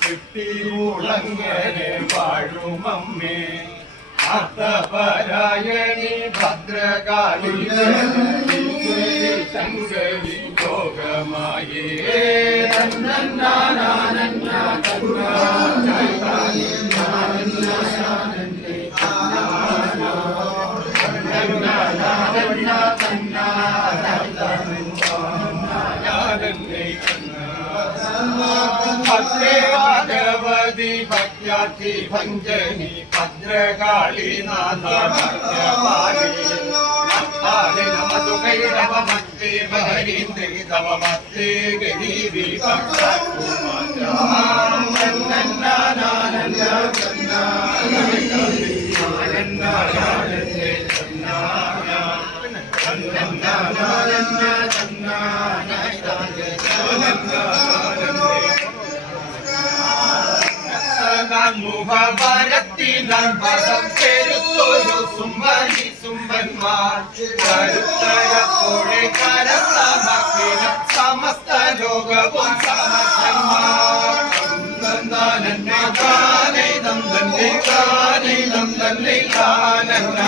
കിട്ടിയുളങ്ങനെ വാഴുമമ്മേ അർത്ഥപരായണി ഭദ്രകാളി ശങ്കരി ഭോഗമായേ ഭദ്രവാദവതി ഭക്യാതി ഭഞ്ജനി ഭദ്രകാളി നാഥപാലി നമതുകൈരവമത്തേ ഹരീന്ദ്രി തവമത്തേ ഗരീവി മുഖവരത്തിനാൽ പദം പെരുത്തൊരു സുംബനി സുംബന്മാർ കരുത്തരപ്പോഴെ കരസ്ഥമാക്കിന സമസ്ത ലോകവും സമർത്ഥന്മാർ തന്നെ കാനൈതം തന്നെ കാനൈതം തന്നെ കാനന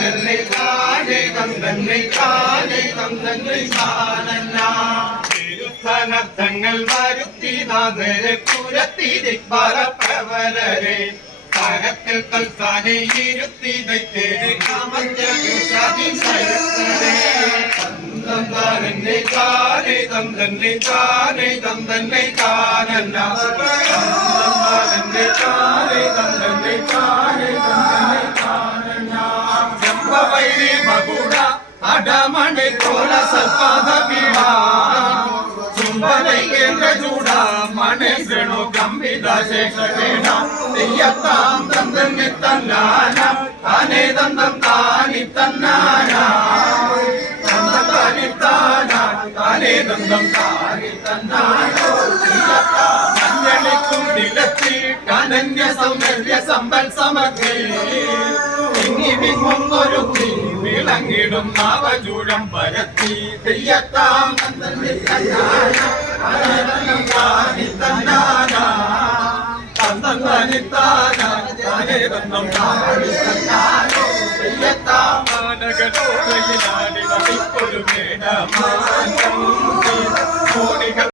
തന്നെ കാനൈതം തന്നെ കാനൈതം തന്നെ കാനന ങ്ങൾ വരുത്തി നാഥരെ പുരത്തി ദിക്ബാലപ്രവരരെ കരത്തിൽ കൽസാനെ ഇരുത്തി ദൈത്യരെ തന്നെ കാനെ തം തന്നെ കാനെ തം തന്നെ കാനന്ന തന്നെ കാനെ തം തന്നെ കാനെ തം തന്നെ കാനന്ന ജംബവൈരി മകുട അടമണി കോല സൽപാദ പീഠ കേന്ദ്ര ചൂട മണി ശൃണു ഗംഭീര ശേഷേണ തെയ്യത്താം തന്നി തന്നാന താനേ തന്തം താനി തന്നാന താനി താന താനേ തന്തം താനി തന്നാനോ മഞ്ഞളിക്കും നിലത്തി അനന്യ സൗന്ദര്യ സമ്പൽ സമൃദ്ധി വിങ്ങൊരു വിളങ്ങിടും നവചൂഴം പരത്തി തെയ്യത്താം തന്നി തന്നാന താനി തന്നാന തന്നി താന താനേ തന്തം താനി തന്നാനോ തെയ്യത്താം മാനകനോടയിലാടി വഹിക്കൊരു മേടമാനം